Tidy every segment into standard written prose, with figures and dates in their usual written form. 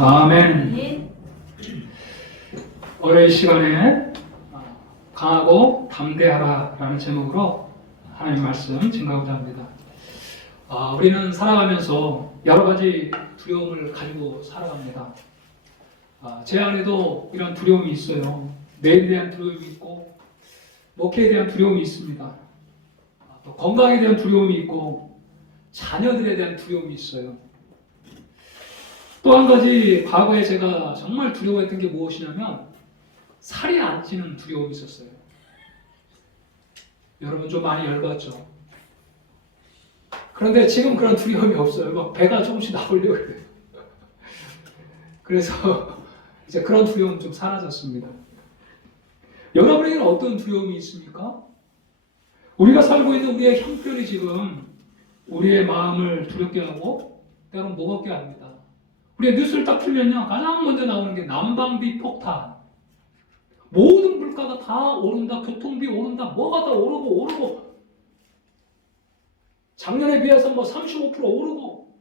아멘. 예. 올해 시간에 강하고 담대하라라는 제목으로 하나님 말씀 증거하고자 합니다. 우리는 살아가면서 여러 가지 두려움을 가지고 살아갑니다. 제 안에도 이런 두려움이 있어요. 내일에 대한 두려움이 있고 목회에 대한 두려움이 있습니다. 또 건강에 대한 두려움이 있고 자녀들에 대한 두려움이 있어요. 또 한 가지 과거에 제가 정말 두려워했던 게 무엇이냐면 살이 안 찌는 두려움이 있었어요. 여러분 좀 많이 열받죠? 그런데 지금 그런 두려움이 없어요. 막 배가 조금씩 나오려고 그래요. 그래서 이제 그런 두려움은 좀 사라졌습니다. 여러분에게는 어떤 두려움이 있습니까? 우리가 살고 있는 우리의 형편이 지금 우리의 마음을 두렵게 하고 때로는 무겁게 합니다. 우리가 뉴스를 딱 틀면요, 가장 먼저 나오는 게 난방비 폭탄. 모든 물가가 다 오른다, 교통비 오른다, 뭐가 다 오르고 작년에 비해서 뭐 35% 오르고,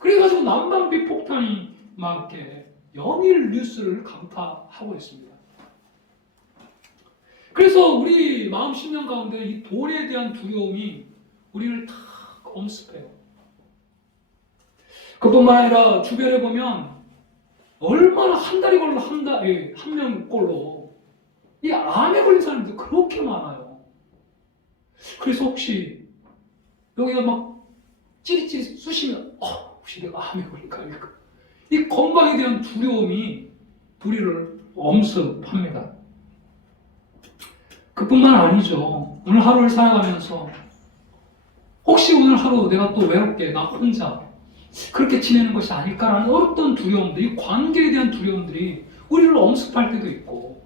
그래가지고 난방비 폭탄이 막 이렇게 연일 뉴스를 강타하고 있습니다. 그래서 우리 마음 심령 가운데 이 돈에 대한 두려움이 우리를 다 엄습해요. 그뿐만 아니라 주변에 보면 얼마나 한 달이 걸려 한 명꼴로 이 암에 걸린 사람들이 그렇게 많아요. 그래서 혹시 여기가 막 찌릿찌릿 쑤시면 혹시 내가 암에 걸릴까? 이 건강에 대한 두려움이 우리를 엄습합니다. 그뿐만 아니죠. 오늘 하루를 살아가면서 혹시 오늘 하루 내가 또 외롭게 나 혼자 그렇게 지내는 것이 아닐까라는 어떤 두려움들, 이 관계에 대한 두려움들이 우리를 엄습할 때도 있고,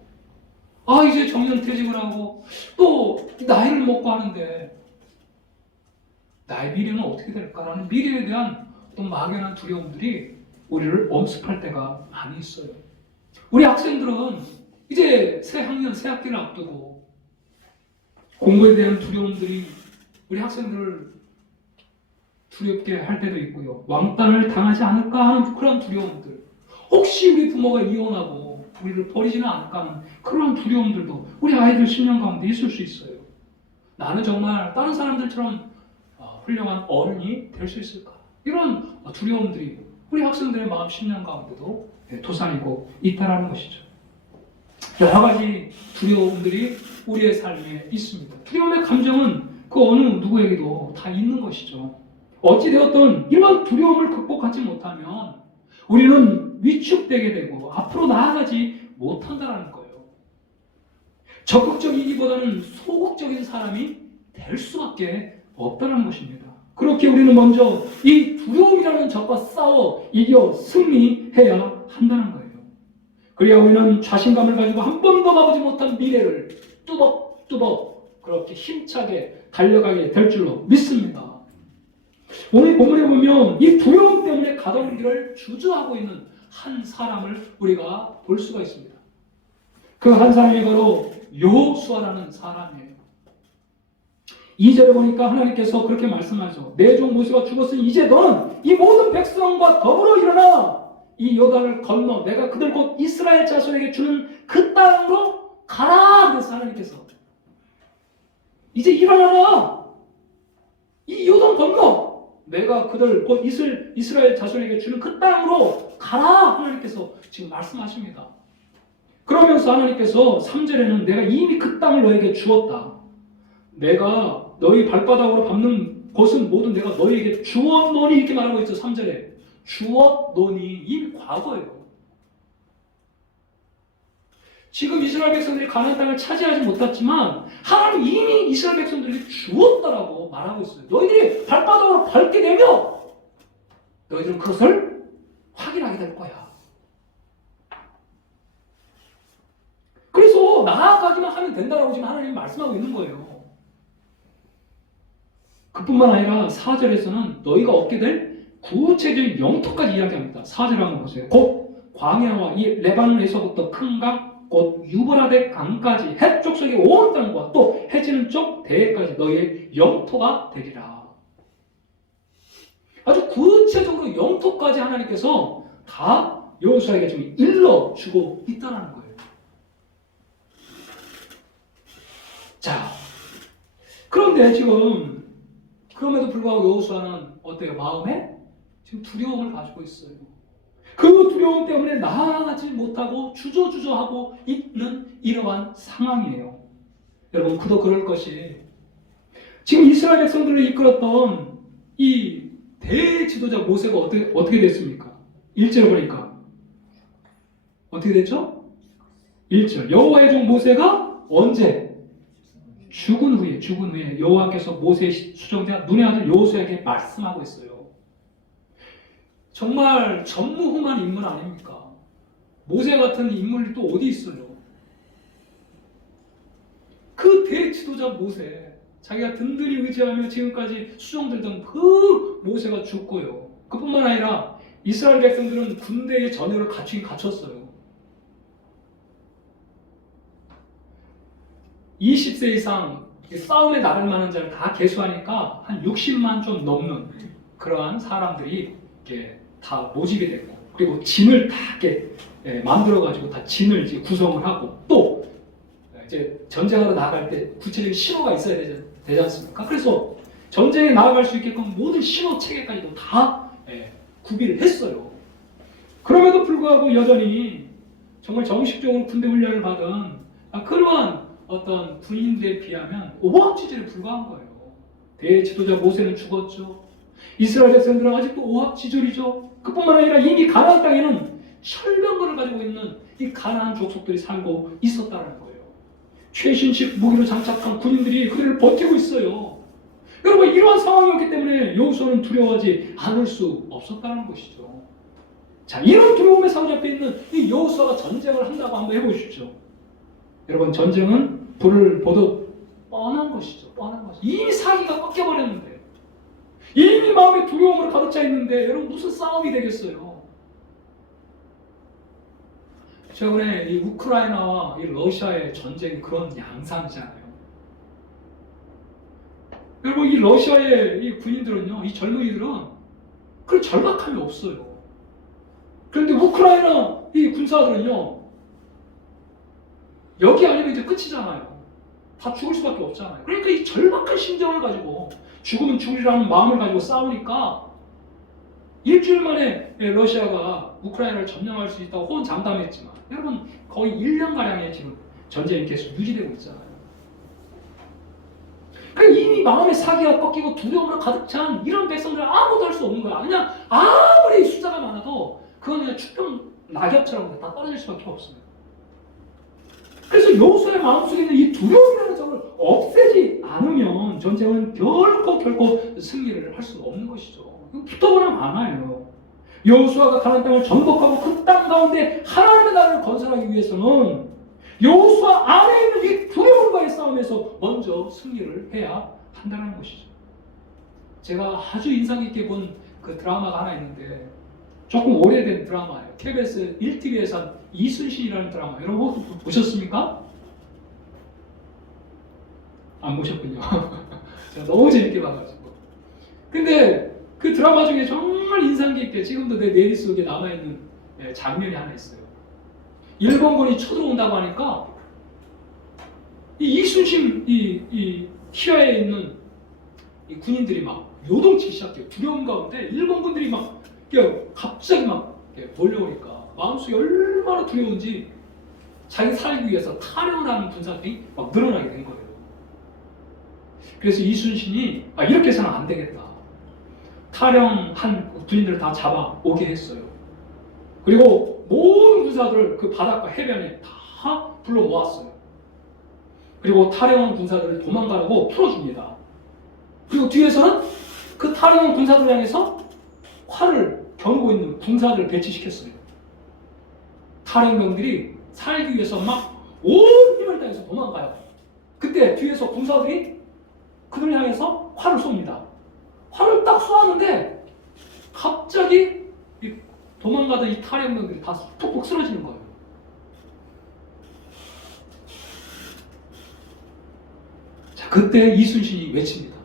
이제 정년퇴직을 하고 또 나이를 먹고 하는데 나의 미래는 어떻게 될까라는 미래에 대한 어떤 막연한 두려움들이 우리를 엄습할 때가 많이 있어요. 우리 학생들은 이제 새 학년, 새 학기를 앞두고 공부에 대한 두려움들이 우리 학생들을 두렵게 할 때도 있고요. 왕따를 당하지 않을까 하는 그런 두려움들. 혹시 우리 부모가 이혼하고 우리를 버리지는 않을까 하는 그런 두려움들도 우리 아이들 심령 가운데 있을 수 있어요. 나는 정말 다른 사람들처럼 훌륭한 어른이 될 수 있을까? 이런 두려움들이 우리 학생들의 마음 심령 가운데도 도사리고 있다는 것이죠. 여러 가지 두려움들이 우리의 삶에 있습니다. 두려움의 감정은 그 어느 누구에게도 다 있는 것이죠. 어찌되었든 이런 두려움을 극복하지 못하면 우리는 위축되게 되고 앞으로 나아가지 못한다는 거예요. 적극적이기보다는 소극적인 사람이 될 수밖에 없다는 것입니다. 그렇게 우리는 먼저 이 두려움이라는 적과 싸워 이겨 승리해야 한다는 거예요. 그래야 우리는 자신감을 가지고 한 번도 가보지 못한 미래를 뚜벅뚜벅 그렇게 힘차게 달려가게 될 줄로 믿습니다. 오늘 본문에 보면 이 두려움 때문에 가던 길을 주저하고 있는 한 사람을 우리가 볼 수가 있습니다. 그 한 사람이 바로 여호수아라는 사람이에요. 2절에 보니까 하나님께서 그렇게 말씀하죠. 내 종 모세가 죽었으니 이제 너는 이 모든 백성과 더불어 일어나 이 요단을 건너 내가 그들 곧 이스라엘 자손에게 주는 그 땅으로 가라. 그래서 하나님께서 이제 일어나라. 이 요단 건너 내가 그들 곧 이스라엘 자손에게 주는 그 땅으로 가라. 하나님께서 지금 말씀하십니다. 그러면서 하나님께서 3절에는 내가 이미 그 땅을 너에게 주었다. 내가 너희 발바닥으로 밟는 곳은 모두 내가 너희에게 주었노니 이렇게 말하고 있죠. 3절에 주었노니 이미 과거예요. 지금 이스라엘 백성들이 가나안 땅을 차지하지 못했지만 하나님 이미 이스라엘 백성들에게 주었다라고 말하고 있어요. 너희들이 발바닥으로 밟게 되면 너희들은 그것을 확인하게 될 거야. 그래서 나아가기만 하면 된다라고 지금 하나님이 말씀하고 있는 거예요. 그뿐만 아니라 4절에서는 너희가 얻게 될 구체적인 영토까지 이야기합니다. 4절 한번 보세요. 곧 광야와 이 레바논에서부터 큰 강 곧 유브라데 강까지 해쪽 속의 온 땅과 또 해지는 쪽 대해까지 너희의 영토가 되리라. 아주 구체적으로 영토까지 하나님께서 다 여호수아에게 좀 일러주고 있다는 거예요. 자, 그런데 지금 그럼에도 불구하고 여호수아는 어때요? 마음에 지금 두려움을 가지고 있어요. 그 두려움 때문에 나아가지 못하고 주저주저하고 있는 이러한 상황이에요. 여러분, 그도 그럴 것이 지금 이스라엘 백성들을 이끌었던 이 대지도자 모세가 어떻게 됐습니까? 1절을 보니까 어떻게 됐죠? 1절 여호와의 종 모세가 언제? 죽은 후에 여호와께서 모세의 수종자 눈의 아들 여호수아에게 말씀하고 있어요. 정말 전무후무한 인물 아닙니까? 모세 같은 인물이 또 어디 있어요? 그 대지도자 모세, 자기가 든든히 의지하며 지금까지 수종들던 그 모세가 죽고요. 그뿐만 아니라 이스라엘 백성들은 군대의 전열을 갖추긴 갖췄어요. 20세 이상 싸움에 나갈 만한 자를 다 계수하니까 한 60만 좀 넘는 그러한 사람들이 이렇게 다 모집이 됐고, 그리고 진을 다 이렇게 만들어가지고 다 진을 이제 구성을 하고, 또 이제 전쟁하러 나갈 때 구체적인 신호가 있어야 되지 않습니까? 그래서 전쟁에 나아갈 수 있게끔 모든 신호 체계까지도 다 구비를 했어요. 그럼에도 불구하고 여전히 정말 정식적으로 군대 훈련을 받은 그러한 어떤 군인들에 비하면 오합지졸에 불과한 거예요. 대지도자 모세는 죽었죠. 이스라엘 백성들은 아직도 오합지졸이죠. 그뿐만 아니라 이미 가나안 땅에는 철병거를 가지고 있는 이 가나안 족속들이 살고 있었다는 거예요. 최신식 무기로 장착한 군인들이 그들을 버티고 있어요. 여러분, 이러한 상황이었기 때문에 여호수아는 두려워하지 않을 수 없었다는 것이죠. 자, 이런 두려움에 사로잡혀 있는 이 여호수아가 전쟁을 한다고 한번 해보십시오. 여러분, 전쟁은 불을 보듯 뻔한 것이죠. 뻔한 것이죠. 이미 사기가 꺾여버렸는데, 이미 마음에 두려움으로 가득 차 있는데, 여러분 무슨 싸움이 되겠어요? 최근에 이 우크라이나와 이 러시아의 전쟁이 그런 양상이잖아요. 여러분, 이 러시아의 이 군인들은요, 이 젊은이들은 그런 절박함이 없어요. 그런데 우크라이나 이 군사들은요, 여기 아니면 이제 끝이잖아요. 다 죽을 수밖에 없잖아요. 그러니까 이 절박한 심정을 가지고 죽으면 죽으리라는 마음을 가지고 싸우니까 일주일 만에 러시아가 우크라이나를 점령할 수 있다고 호언장담했지만, 여러분 거의 1년가량의 지금 전쟁이 계속 유지되고 있잖아요. 그러니까 이미 마음의 사기가 꺾이고 두려움으로 가득 찬 이런 백성들은 아무것도 할 수 없는 거야. 그냥 아무리 숫자가 많아도 그건 그냥 추평 낙엽처럼 다 떨어질 수밖에 없습니다. 그래서 여호수아의 마음속에 있는 이 두려움이라는 점을 없애지 않으면 전쟁은 결코 승리를 할 수 없는 것이죠. 붙어보나 마나요. 여호수아가 가나안 땅을 정복하고 그 땅 가운데 하나님의 나라를 건설하기 위해서는 여호수아 안에 있는 이 두려움과의 싸움에서 먼저 승리를 해야 한다는 것이죠. 제가 아주 인상 깊게 본 그 드라마가 하나 있는데, 조금 오래된 드라마예요. KBS 1TV에서 한 이순신이라는 드라마, 여러분 혹시 보셨습니까? 안 보셨군요. 제가 너무 재밌게 봐가지고. 근데 그 드라마 중에 정말 인상 깊게 지금도 내 머릿속에 남아있는 장면이 하나 있어요. 일본군이 쳐들어온다고 하니까 이 이순신 이 시야에 있는 이 군인들이 막 요동치기 시작해요. 두려움 가운데 일본군들이 막 갑자기 막 몰려오니까 마음속이 얼마나 두려운지 자기 살기 위해서 탈영을 하는 군사들이 막 늘어나게 된 거예요. 그래서 이순신이 이렇게 해서는 안 되겠다. 탈영한 군인들을 다 잡아오게 했어요. 그리고 모든 군사들을 그 바닷가 해변에 다 불러 모았어요. 그리고 탈영한 군사들을 도망가라고 풀어줍니다. 그리고 뒤에서는 그 탈영한 군사들 향해서 활을 겨누고 있는 군사들을 배치시켰어요. 탈영병들이 살기 위해서 막 온 힘을 다해서 도망가요. 그때 뒤에서 군사들이 그들 향해서 활을 쏩니다. 활을 딱 쏘았는데 갑자기 이 도망가던 이 탈영병들이 다 푹푹 쓰러지는 거예요. 자, 그때 이순신이 외칩니다.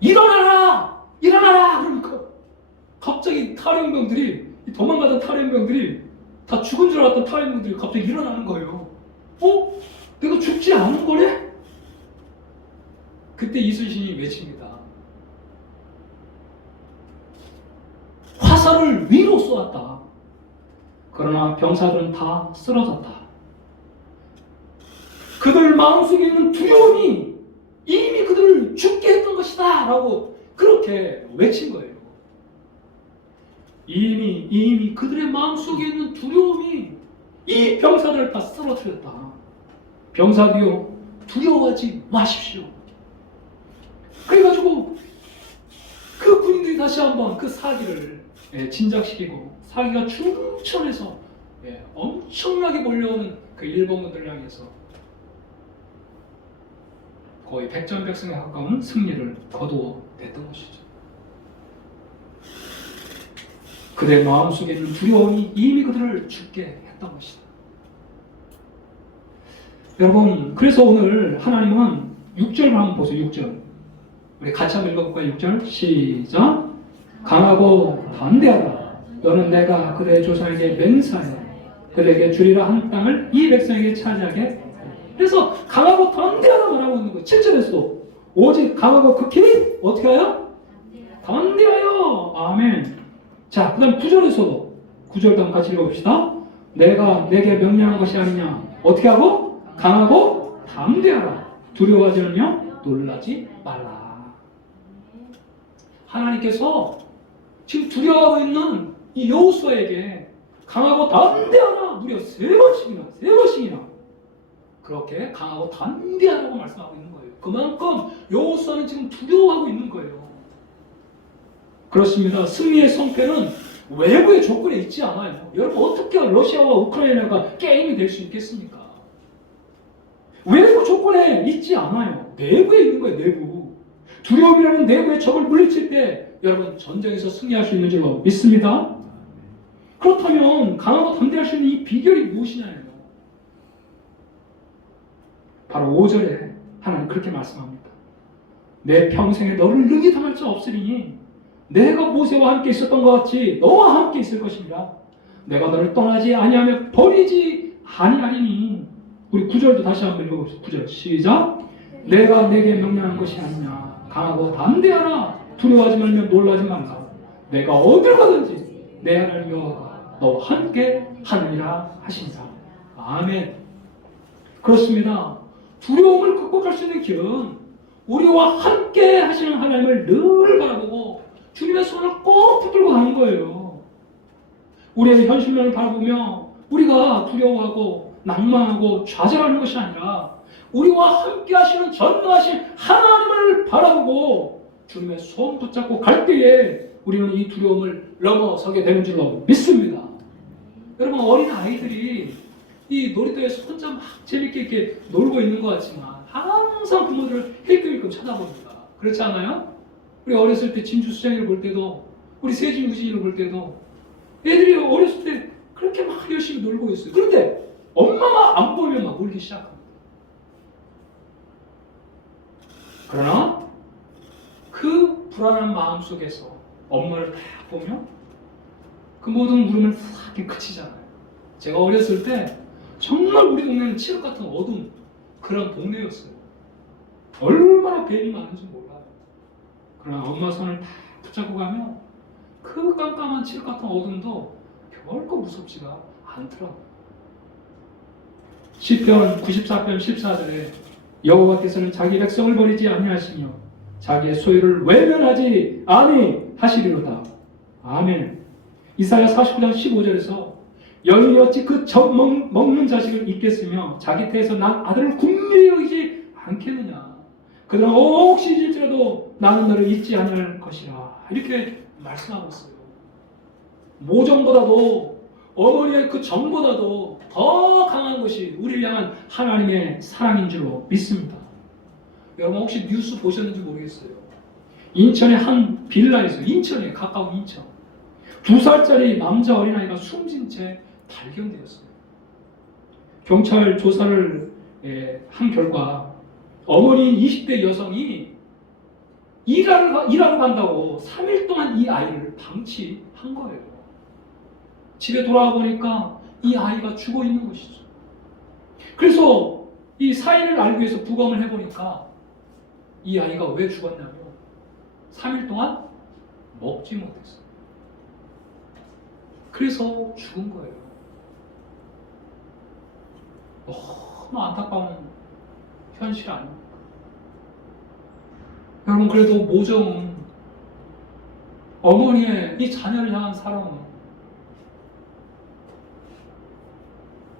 일어나라! 일어나라! 그러니까 갑자기 탈영병들이 이 도망가던 탈핵병들이 다 죽은 줄 알았던 탈핵병들이 갑자기 일어나는 거예요. 내가 죽지 않은 거네? 그때 이순신이 외칩니다. 화살을 위로 쏘았다. 그러나 병사들은 다 쓰러졌다. 그들 마음속에 있는 두려움이 이미 그들을 죽게 했던 것이다 라고 그렇게 외친 거예요. 이미 그들의 마음속에 있는 두려움이 이 병사들을 다 쓰러뜨렸다. 병사들이요, 두려워하지 마십시오. 그래가지고 그 군인들이 다시 한번 그 사기를 진작시키고, 사기가 충천해서 엄청나게 몰려오는 그 일본군들을 향해서 거의 백전백승에 가까운 승리를 거두어냈던 것이죠. 그들의 마음속에 있는 두려움이 이미 그들을 죽게 했던 것이다. 여러분, 그래서 오늘 하나님은 6절 한번 보세요. 6절 우리 같이 한번 읽어볼까요? 6절 시작. 강하고 담대하라. 너는 내가 그들의 조상에게 맹세하여 그들에게 주리라 한 땅을 이 백성에게 차지하게. 그래서 강하고 담대하라 말하고 있는 거예요. 7절에서도 오직 강하고 극히 어떻게 하여? 담대하여. 아멘. 자, 그 다음 9절에서도 9절도 한번 같이 읽어봅시다. 내가 내게 명령한 것이 아니냐. 어떻게 하고? 강하고 담대하라. 두려워하지 않으며 놀라지 말라. 하나님께서 지금 두려워하고 있는 이 여호수아에게 강하고 담대하라 무려 3번씩이나 그렇게 강하고 담대하라고 말씀하고 있는 거예요. 그만큼 여호수아는 지금 두려워하고 있는 거예요. 그렇습니다. 승리의 성패는 외부의 조건에 있지 않아요. 여러분, 어떻게 러시아와 우크라이나가 게임이 될 수 있겠습니까? 외부 조건에 있지 않아요. 내부에 있는 거예요. 내부. 두려움이라는 내부의 적을 물리칠 때 여러분 전쟁에서 승리할 수 있는 줄로 믿습니다. 그렇다면 강하고 담대할 수 있는 이 비결이 무엇이냐요? 바로 5절에 하나님 그렇게 말씀합니다. 내 평생에 너를 능히 당할 자 없으리니 내가 모세와 함께 있었던 것 같이 너와 함께 있을 것이니라. 내가 너를 떠나지 아니하며 버리지 아니하리니. 우리 9절도 다시 한번 읽어봅시다. 9절 시작. 내가 내게 명령한 것이 아니냐. 강하고 담대하라. 두려워하지 말며 놀라지 말라. 내가 어딜 가든지 내 하나님 여호와가 너와 함께 하느니라 하신다. 아멘. 그렇습니다. 두려움을 극복할 수 있는 길은 우리와 함께 하시는 하나님을 늘 바라보고 주님의 손을 꼭 붙들고 가는 거예요. 우리의 현실만을 바라보며 우리가 두려워하고 낭만하고 좌절하는 것이 아니라 우리와 함께 하시는 전능하신 하나님을 바라보고 주님의 손 붙잡고 갈 때에 우리는 이 두려움을 넘어서게 되는 줄로 믿습니다. 여러분, 어린 아이들이 이 놀이터에서 혼자 막 재밌게 이렇게 놀고 있는 것 같지만 항상 부모들을 힐끔힐끔 쳐다봅니다. 그렇지 않아요? 우리 어렸을 때 진주 수장이를 볼 때도, 우리 세진 우진이를 볼 때도 애들이 어렸을 때 그렇게 막 열심히 놀고 있어요. 그런데 엄마가 안 보면 막 울기 시작합니다. 그러나 그 불안한 마음 속에서 엄마를 딱 보면 그 모든 울음을 싹 그치잖아요. 제가 어렸을 때 정말 우리 동네는 칠흑 같은 어두운 그런 동네였어요. 얼마나 뱀이 많은지 몰라요. 그러나 엄마 손을 딱 붙잡고 가면 그 깜깜한 칠흑 같은 어둠도 별거 무섭지가 않더라고요. 시편 94편 14절에 여호와께서는 자기 백성을 버리지 아니하시며 자기의 소유를 외면하지 아니하시리로다. 아멘. 이사야 49장 15절에서 여인이 어찌 그 젖 먹는 자식을 잊겠으며 자기 태에서 난 아들을 궁리히 여기지 않겠느냐. 그들은 혹시 잊을지라도 나는 너를 잊지 아니할 것이라. 이렇게 말씀하고 있어요. 모정보다도 어머니의 그 정보다도 더 강한 것이 우리를 향한 하나님의 사랑인 줄로 믿습니다. 여러분 혹시 뉴스 보셨는지 모르겠어요. 인천의 한 빌라에서, 인천에 가까운 인천, 2살짜리 남자 어린아이가 숨진 채 발견되었어요. 경찰 조사를 한 결과 어머니인 20대 여성이 일하러 간다고 3일 동안 이 아이를 방치한 거예요. 집에 돌아와 보니까 이 아이가 죽어 있는 것이죠. 그래서 이 사인을 알기 위해서 부검을 해보니까 이 아이가 왜 죽었냐면 3일 동안 먹지 못했어요. 그래서 죽은 거예요. 너무 안타까운 현실 아닙니까? 여러분, 그래도 모정은, 어머니의 이 자녀를 향한 사랑은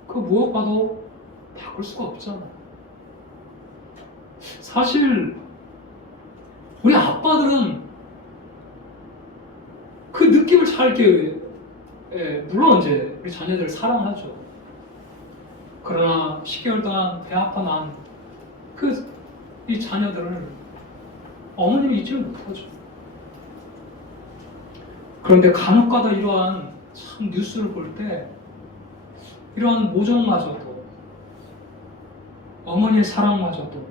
그 무엇과도 바꿀 수가 없잖아요. 사실 우리 아빠들은 그 느낌을 잘 이렇게, 물론 이제 우리 자녀들을 사랑하죠. 그러나 10개월 동안 배 아파 난 이 자녀들을 어머님이 잊지를 못하죠. 그런데 간혹가다 이러한 참 뉴스를 볼 때 이러한 모정마저도, 어머니의 사랑마저도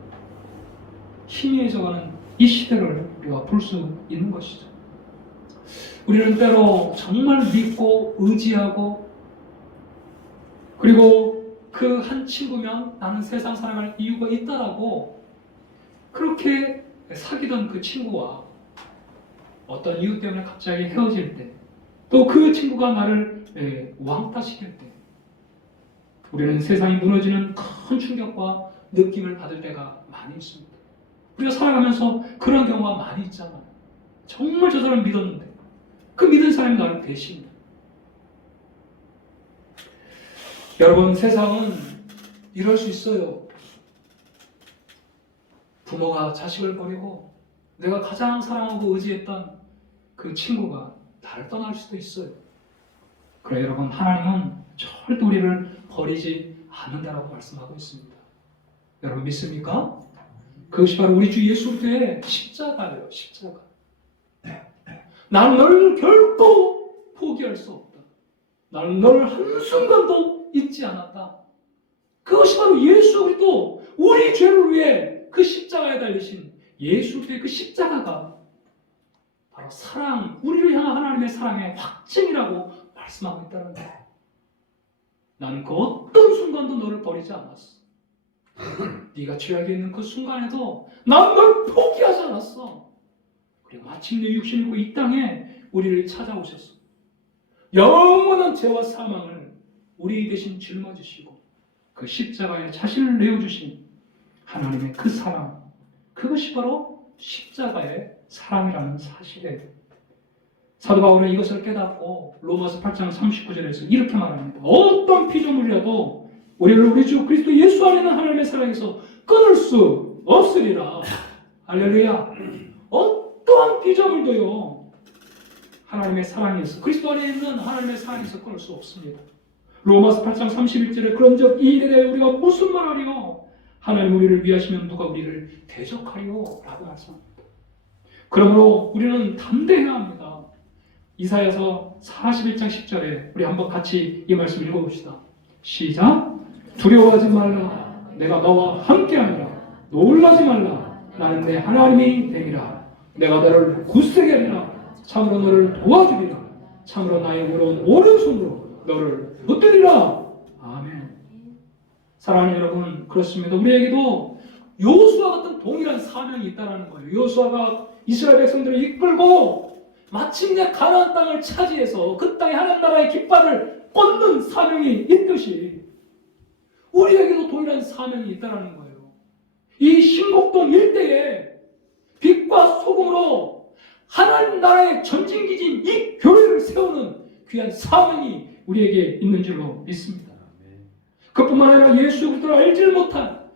희미해져가는 이 시대를 우리가 볼 수 있는 것이죠. 우리는 때로 정말 믿고 의지하고, 그리고 그 한 친구면 나는 세상 살아갈 이유가 있다라고 그렇게 사귀던 그 친구와 어떤 이유 때문에 갑자기 헤어질 때, 또 그 친구가 나를 왕따시킬 때, 우리는 세상이 무너지는 큰 충격과 느낌을 받을 때가 많이 있습니다. 우리가 살아가면서 그런 경우가 많이 있잖아요. 정말 저 사람 믿었는데 그 믿은 사람이 나를 배신해. 여러분, 세상은 이럴 수 있어요. 부모가 자식을 버리고 내가 가장 사랑하고 의지했던 그 친구가 나를 떠날 수도 있어요. 그래, 여러분, 하나님은 절대 우리를 버리지 않는다라고 말씀하고 있습니다. 여러분 믿습니까? 그것이 바로 우리 주 예수 그리스도의 십자가예요. 십자가. 나는 너를 결코 포기할 수 없다. 나는 너를 한순간도 잊지 않았다. 그것이 바로 예수 그리스도, 우리 죄를 위해 그 십자가에 달리신 예수 그리스도의 그 십자가가 바로 사랑, 우리를 향한 하나님의 사랑의 확증이라고 말씀하고 있다는 거예요. 나는 그 어떤 순간도 너를 버리지 않았어. 네가 죄악에 있는 그 순간에도 난 널 포기하지 않았어. 그리고 마침내 육신을 입고 이 땅에 우리를 찾아오셨어. 영원한 죄와 사망을 우리 대신 짊어지시고 그 십자가에 자신을 내어주신 하나님의 그 사랑, 그것이 바로 십자가의 사랑이라는 사실이에요. 사도 바울은 이것을 깨닫고 로마서 8장 39절에서 이렇게 말합니다. 어떤 피조물이라도 우리를 우리 주 그리스도 예수 안에 있는 하나님의 사랑에서 끊을 수 없으리라. 할렐루야. 어떠한 피조물도요, 하나님의 사랑에서, 그리스도 안에 있는 하나님의 사랑에서 끊을 수 없습니다. 로마서 8장 31절에 그런즉 이 일에 대해 우리가 무슨 말하리요? 하나님 우리를 위하시면 누가 우리를 대적하리요? 라고 말씀합니다. 그러므로 우리는 담대해야 합니다. 이사야서 41장 10절에 우리 한번 같이 이 말씀 읽어봅시다. 시작. 두려워하지 말라. 내가 너와 함께하리라. 놀라지 말라. 나는 내 하나님이 되리라. 내가 너를 굳세게 하리라. 참으로 너를 도와주리라. 참으로 나의 의로운 오른손으로 너를 붙들리라. 아멘. 사랑하는 여러분, 그렇습니다. 우리에게도 여호수아 같은 동일한 사명이 있다는 거예요. 여호수아가 이스라엘 백성들을 이끌고 마침내 가나안 땅을 차지해서 그 땅에 하나님 나라의 깃발을 꽂는 사명이 있듯이 우리에게도 동일한 사명이 있다는 거예요. 이 신곡동 일대에 빛과 소금으로 하나님 나라의 전진기지인 이 교회를 세우는 귀한 사명이 우리에게 있는 줄로 믿습니다. 그뿐만 아니라 예수 그리스도를 알지 못한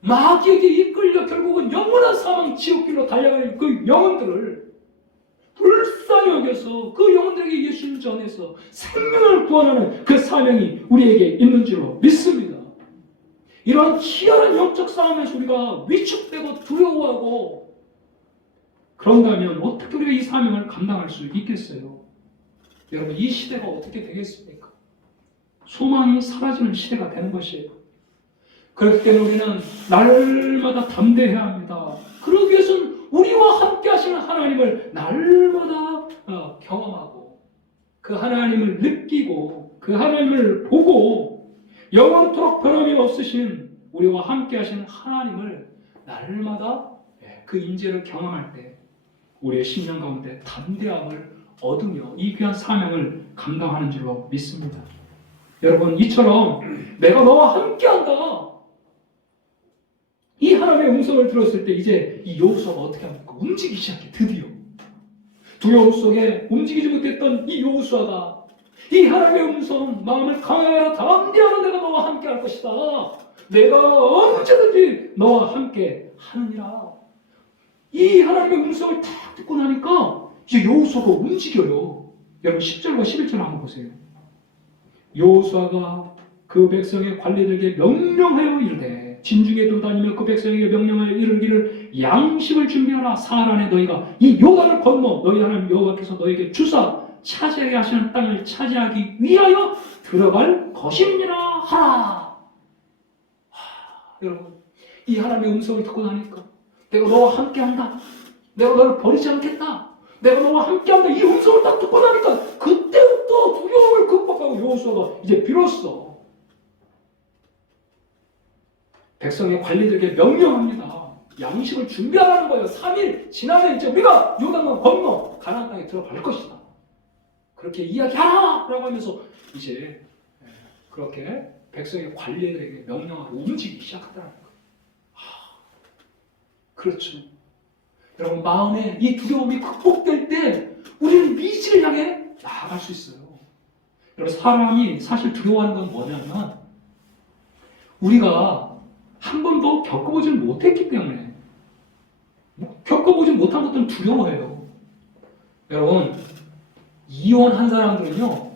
마귀에게 이끌려 결국은 영원한 사망 지옥길로 달려가는 그 영혼들을 불쌍히 여겨서 그 영혼들에게 예수를 전해서 생명을 구원하는 그 사명이 우리에게 있는 줄로 믿습니다. 이러한 치열한 영적 싸움에서 우리가 위축되고 두려워하고 그런다면 어떻게 우리가 이 사명을 감당할 수 있겠어요? 여러분, 이 시대가 어떻게 되겠습니까? 소망이 사라지는 시대가 되는 것이에요. 그렇기 때문에 우리는 날마다 담대해야 합니다. 그러기 위해서는 우리와 함께 하시는 하나님을 날마다 경험하고 그 하나님을 느끼고 그 하나님을 보고 영원토록 변함이 없으신 우리와 함께 하신 하나님을 날마다 그 임재를 경험할 때 우리의 심령 가운데 담대함을 얻으며 이 귀한 사명을 감당하는 줄로 믿습니다. 여러분, 이처럼 내가 너와 함께한다. 이 하나님의 음성을 들었을 때 이제 이 여호수아가 어떻게 합니까? 움직이기 시작해. 드디어 두려움 속에 움직이지 못했던 이 여호수아가 이 하나님의 음성, 마음을 강하여 담대하는 내가 너와 함께 할 것이다. 내가 언제든지 너와 함께 하느니라. 이 하나님의 음성을 딱 듣고 나니까 이제 여호수아가 움직여요. 여러분 10절과 11절 한번 보세요. 여호수아가 그 백성의 관리들에게 명령하여 이르되 진중에 돌다니며 그 백성에게 명령하여 이르기를 양식을 준비하라. 사흘 안에 너희가 이 요단을 건너 너희 하나님 여호와께서 너희에게 주사 차지하게 하시는 땅을 차지하기 위하여 들어갈 것입니다 하라. 여러분, 이 하나님의 음성을 듣고 나니까 내가 너와 함께한다. 내가 너를 버리지 않겠다. 내가 너와 함께한다. 이 음성을 딱 듣고 나니까 그때부터 두려움을 극복하고 여호수아가 이제 비로소 백성의 관리들에게 명령합니다. 양식을 준비하라는 거예요. 3일 지나면 이제 우리가 요단강 건너 가나안 땅에 들어갈 것이다. 그렇게 이야기하라고 하면서 이제 그렇게 백성의 관리들에게 명령하고 움직이기 시작하더라는 거예요. 그렇죠. 여러분, 마음에 이 두려움이 극복될 때 우리는 미지를 향해 나아갈 수 있어요. 여러분, 사람이 사실 두려워하는 건 뭐냐면 우리가 한 번도 겪어보지 못했기 때문에 겪어보지 못한 것들은 두려워해요. 여러분, 이혼한 사람들은요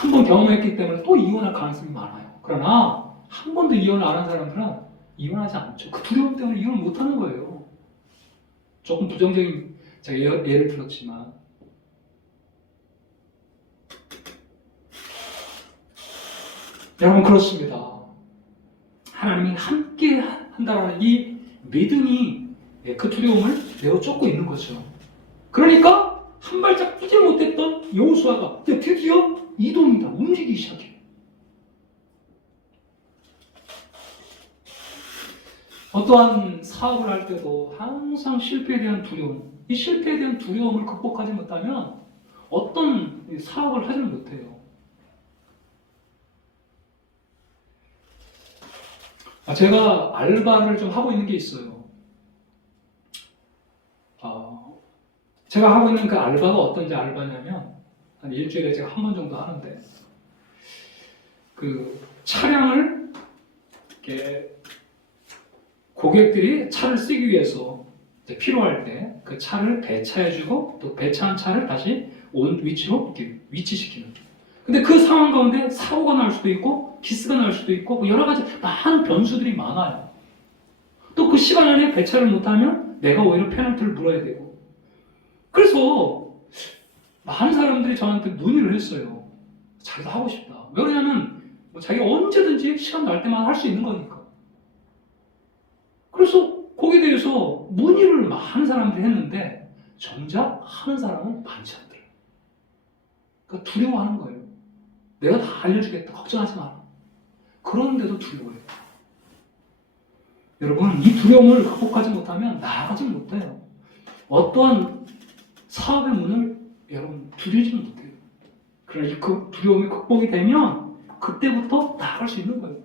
한 번 경험했기 때문에 또 이혼할 가능성이 많아요. 그러나 한 번도 이혼을 안 한 사람들은 이혼하지 않죠. 그 두려움 때문에 이혼을 못하는 거예요. 조금 부정적인 제가 예를 들었지만 여러분, 그렇습니다. 하나님이 함께 한다는 이 믿음이 그 두려움을 내어 쫓고 있는 거죠. 그러니까 한 발짝 뛰지 못했던 여호수아가 드디어 이동이다. 움직이기 시작해요. 어떠한 사업을 할 때도 항상 실패에 대한 두려움, 이 실패에 대한 두려움을 극복하지 못하면 어떤 사업을 하지 못해요. 제가 알바를 좀 하고 있는 게 있어요. 제가 하고 있는 그 알바가 어떤 알바냐면 한 일주일에 제가 한 번 정도 하는데 그 차량을 이렇게 고객들이 차를 쓰기 위해서 필요할 때 그 차를 배차해주고 또 배차한 차를 다시 온 위치로 이렇게 위치시키는. 근데 그 상황 가운데 사고가 날 수도 있고 기스가 날 수도 있고 뭐 여러 가지 많은 변수들이 많아요. 또 그 시간 안에 배차를 못하면 내가 오히려 페널티를 물어야 되고. 그래서 많은 사람들이 저한테 문의를 했어요. 자기도 하고 싶다. 왜 그러냐면 뭐 자기가 언제든지 시간 날 때만 할 수 있는 거니까. 그래서 거기에 대해서 문의를 많은 사람들이 했는데 정작 하는 사람은 많지 않더래요. 그러니까 두려워하는 거예요. 내가 다 알려주겠다. 걱정하지 마라. 그런데도 두려워해요. 여러분, 이 두려움을 극복하지 못하면 나아가지 못해요. 어떠한 사업의 문을 여러분 두드리지 못해요. 그러나 이 두려움이 극복이 되면 그때부터 나아갈 수 있는 거예요.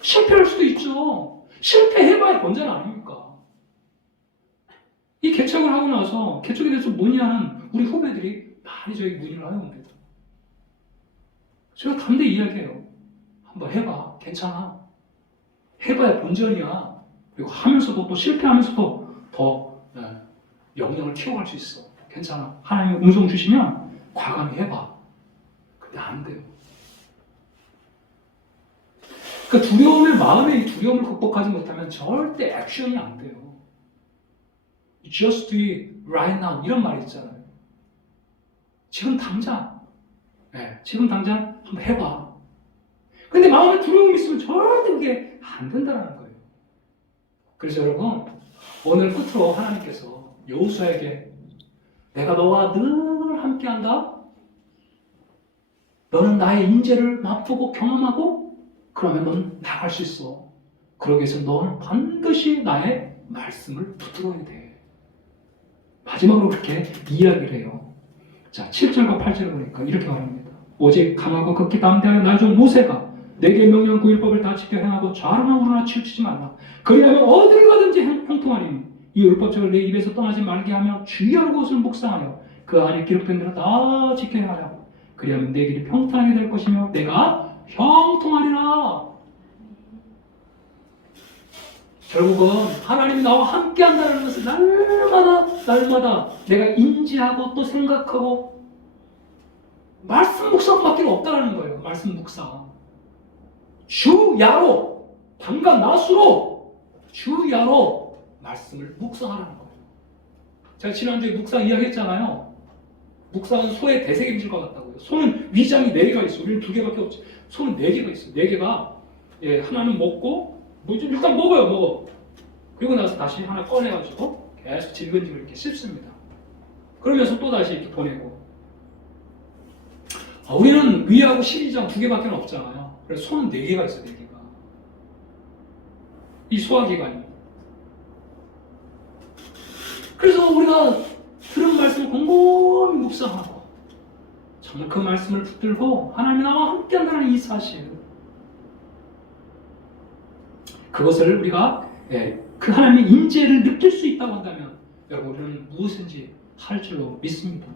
실패할 수도 있죠. 실패해봐야 본전 아닙니까? 이 개척을 하고 나서 개척에 대해서 문의하는 우리 후배들이 많이 저에게 문의를 하여 옵니다. 제가 담대히 이야기해요. 한번 해봐. 괜찮아. 해봐야 본전이야. 그리고 하면서도 또 실패하면서도 더 역량을 키워갈 수 있어. 괜찮아. 하나님의 음성 주시면 과감히 해봐. 근데 안 돼요. 그러니까 두려움의 마음에 이 두려움을 극복하지 못하면 절대 액션이 안 돼요. Just do it right now 이런 말이 있잖아요. 지금 당장 지금 당장 한번 해봐. 근데 마음에 두려움이 있으면 절대 그게 안 된다는 거예요. 그래서 여러분, 오늘 끝으로 하나님께서 여호수아에게 내가 너와 늘 함께한다. 너는 나의 인재를 맛보고 경험하고 그러면 넌 나갈 수 있어. 그러기 위해서 너는 반드시 나의 말씀을 붙들어야 돼. 마지막으로 그렇게 이야기를 해요. 자, 7절과 8절을 보니까 이렇게 말합니다. 오직 강하고 극히 담대하여 나의 종 모세가 내게 명령한 그 율법을 다 지켜 행하고 좌로나 우로나 치우치지 말라. 그리하면 어디를 가든지 형통하리니 이 율법책을 내 입에서 떠나지 말게 하며 주의하고 그것을 묵상하여 그 안에 기록된 대로 다 지켜 행하라. 그리하면 내 길이 평탄하게 될 것이며 내가 형통하리라. 결국은 하나님이 나와 함께 한다는 것을 날마다 내가 인지하고 또 생각하고 말씀 묵상밖에 없다는 거예요. 말씀 묵상. 주야로, 방과 나수로 주야로 말씀을 묵상하라는 거예요. 제가 지난주에 묵상 이야기했잖아요. 묵상은 소의 대세김질과 같다고요. 소는 위장이 4개가 있어. 우리는 2개밖에 없지. 소는 4개가 있어. 4개가 하나는 먹고 일단 먹어. 그리고 나서 다시 하나 꺼내가지고 계속 질근질근 이렇게 씹습니다. 그러면서 또 다시 이렇게 보내고. 우리는 위하고 실이장 2개밖에 없잖아요. 그래서 소는 4개가 있어요. 4개가. 이 소화기관이. 그래서 우리가 들은 말씀을 곰곰이 묵상하고 정말 그 말씀을 붙들고 하나님 나와 함께 한다는 이 사실, 그것을 우리가 그 하나님의 임재를 느낄 수 있다고 한다면 여러분 우리는 무엇인지 할 줄로 믿습니다.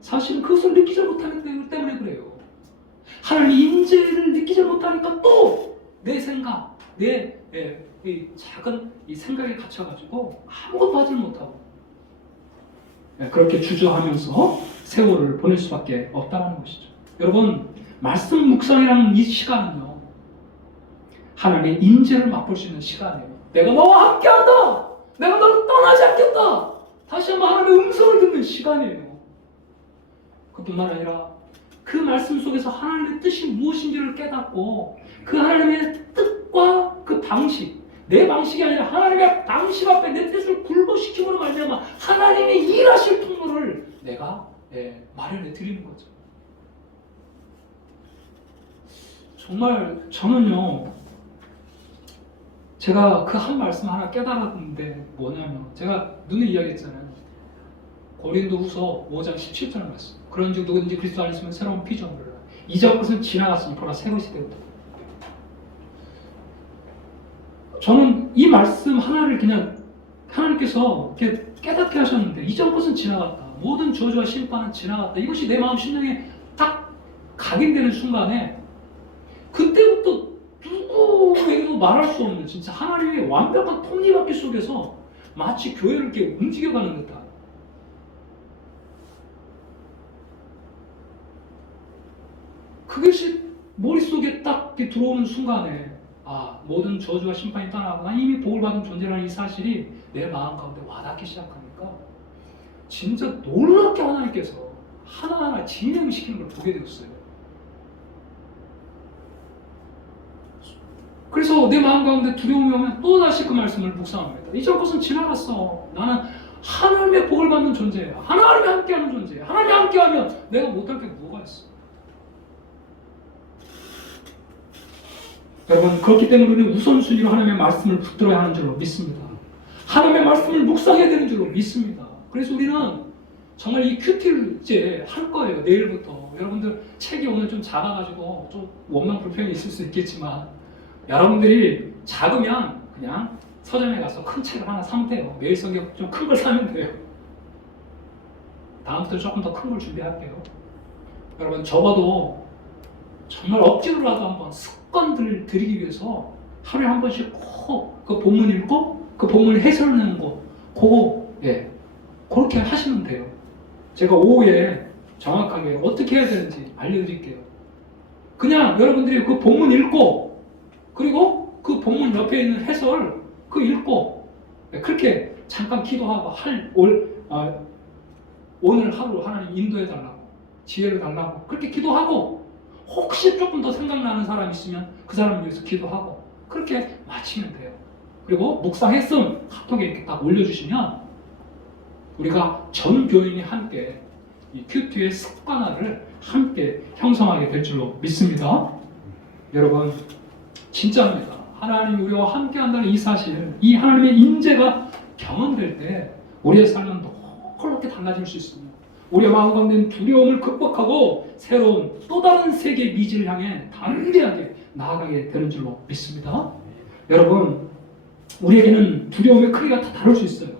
사실은 그것을 느끼지 못하기 때문에 그래요. 하나님의 임재를 느끼지 못하니까 또 내 생각, 내 이 작은 이 생각에 갇혀가지고 아무것도 하지 못하고 그렇게 주저하면서 세월을 보낼 수밖에 없다는 것이죠. 여러분, 말씀 묵상이라는 이 시간은요, 하나님의 임재를 맛볼 수 있는 시간이에요. 내가 너와 함께한다. 내가 너를 떠나지 않겠다. 다시 한번 하나님의 음성을 듣는 시간이에요. 그뿐만 아니라 그 말씀 속에서 하나님의 뜻이 무엇인지를 깨닫고 그 하나님의 뜻과 그 방식, 내 방식이 아니라 하나님의 방식 앞에 내 뜻을 굴복시킴으로 말미암아 하나님의 일하실 통로를 내가 마련해 드리는 거죠. 정말 저는요, 제가 그 한 말씀 하나 깨달았는데 뭐냐면, 제가 눈에 이야기했잖아요. 고린도후서 5장 17절 말씀. 그런즉 누구든지 그리스도 안에 있으면 새로운 피조물이라. 이전 것은 지나갔으니 보라 새 것이 되었다. 저는 이 말씀 하나를 그냥 하나님께서 이렇게 깨닫게 하셨는데, 이전 것은 지나갔다. 모든 저주와 심판은 지나갔다. 이것이 내 마음 심령에 딱 각인되는 순간에 그때부터 누구에게도 말할 수 없는 진짜 하나님의 완벽한 톱니바퀴 속에서 마치 교회를 이렇게 움직여가는 듯한, 그것이 머릿속에 딱 이렇게 들어오는 순간에 모든 저주와 심판이 떠나고 난 이미 복을 받은 존재라는 이 사실이 내 마음 가운데 와닿기 시작하니까 진짜 놀랍게 하나님께서 하나하나 진행시키는 걸 보게 되었어요. 그래서 내 마음 가운데 두려움이 오면 또다시 그 말씀을 묵상합니다. 이전 것은 지나갔어. 나는 하나님의 복을 받는 존재야. 하나님이 함께하는 존재야. 하나님이 함께하면 내가 못할 게 뭐가 있어. 여러분, 그렇기 때문에 우리는 우선순위로 하나님의 말씀을 붙들어야 하는 줄로 믿습니다. 하나님의 말씀을 묵상해야 되는 줄로 믿습니다. 그래서 우리는 정말 이 큐티를 이제 할 거예요. 내일부터. 여러분들 책이 오늘 좀 작아가지고 좀 원망 불평이 있을 수 있겠지만, 여러분들이 작으면 그냥 서점에 가서 큰 책을 하나 사면 돼요. 매일 성경 좀 큰 걸 사면 돼요. 다음부터 조금 더 큰 걸 준비할게요. 여러분, 적어도 정말 억지로라도 한번 습관들을 들이기 위해서 하루에 한 번씩 꼭 그 본문 읽고 그 본문 해설하는 거 그거 그렇게 하시면 돼요. 제가 오후에 정확하게 어떻게 해야 되는지 알려드릴게요. 그냥 여러분들이 그 본문 읽고 그리고 그 본문 옆에 있는 해설 그 읽고 그렇게 잠깐 기도하고 오늘 하루 하나님 인도해달라고, 지혜를 달라고 그렇게 기도하고, 혹시 조금 더 생각나는 사람 있으면 그 사람을 위해서 기도하고 그렇게 마치면 돼요. 그리고 묵상했음 카톡에 이렇게 딱 올려주시면 우리가 전 교인이 함께 이 큐티의 습관화를 함께 형성하게 될 줄로 믿습니다. 여러분 진짜입니다. 하나님이 우리와 함께 한다는 이 사실, 이 하나님의 인재가 경험될 때 우리의 삶은 놀랍게 달라질 수 있습니다. 우리의 마음 가운데 있는 두려움을 극복하고 새로운 또 다른 세계의 미지를 향해 담대하게 나아가게 되는 줄로 믿습니다. 여러분 우리에게는 두려움의 크기가 다 다를 수 있어요.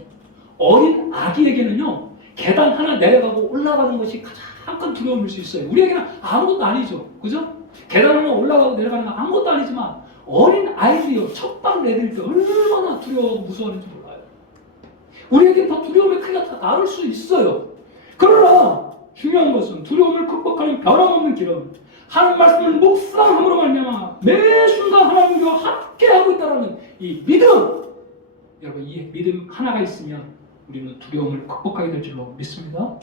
어린 아기에게는요 계단 하나 내려가고 올라가는 것이 가장 큰 두려움일 수 있어요. 우리에게는 아무것도 아니죠. 그죠? 계단 하나 올라가고 내려가는 건 아무것도 아니지만 어린 아이들이요 첫방 내릴 때 얼마나 두려워하고 무서워하는지 몰라요. 우리에게 더 두려움의 크기가 다 다를 수 있어요. 그러나 중요한 것은 두려움을 극복하는 변함없는 길은 하나님 말씀을 묵상함으로 말미암아 매 순간 하나님과 함께하고 있다는 이 믿음. 여러분 이 믿음 하나가 있으면 우리는 두려움을 극복하게 될 줄로 믿습니다.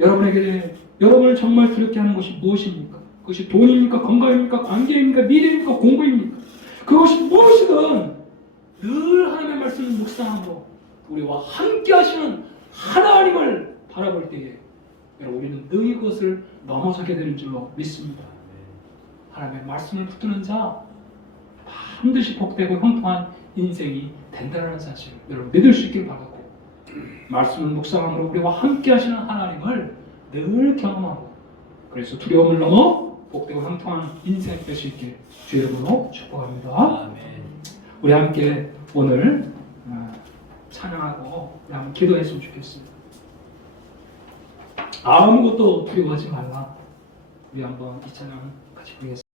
여러분에게 여러분을 정말 두렵게 하는 것이 무엇입니까? 그것이 돈입니까? 건강입니까? 관계입니까? 미래입니까? 공부입니까? 그것이 무엇이든 늘 하나님의 말씀을 묵상하고 우리와 함께 하시는 하나님을 바라볼 때에 여러분 우리는 늘 그것을 넘어서게 되는 줄로 믿습니다. 하나님의 말씀을 붙드는 자 반드시 복되고 형통한 인생이 된다는 사실 여러분 믿을 수 있길 바라고 말씀을 묵상함으로 우리와 함께 하시는 하나님을 늘 경험하고 그래서 두려움을 넘어 복되고 형통한 인생 될 수 있길 주의 이름으로 축복합니다. 아멘. 우리 함께 오늘 찬양하고 우리 한번 기도했으면 좋겠습니다. 아무것도 두려워하지 말라. 우리 한번 이 찬양 같이 부르겠습니다.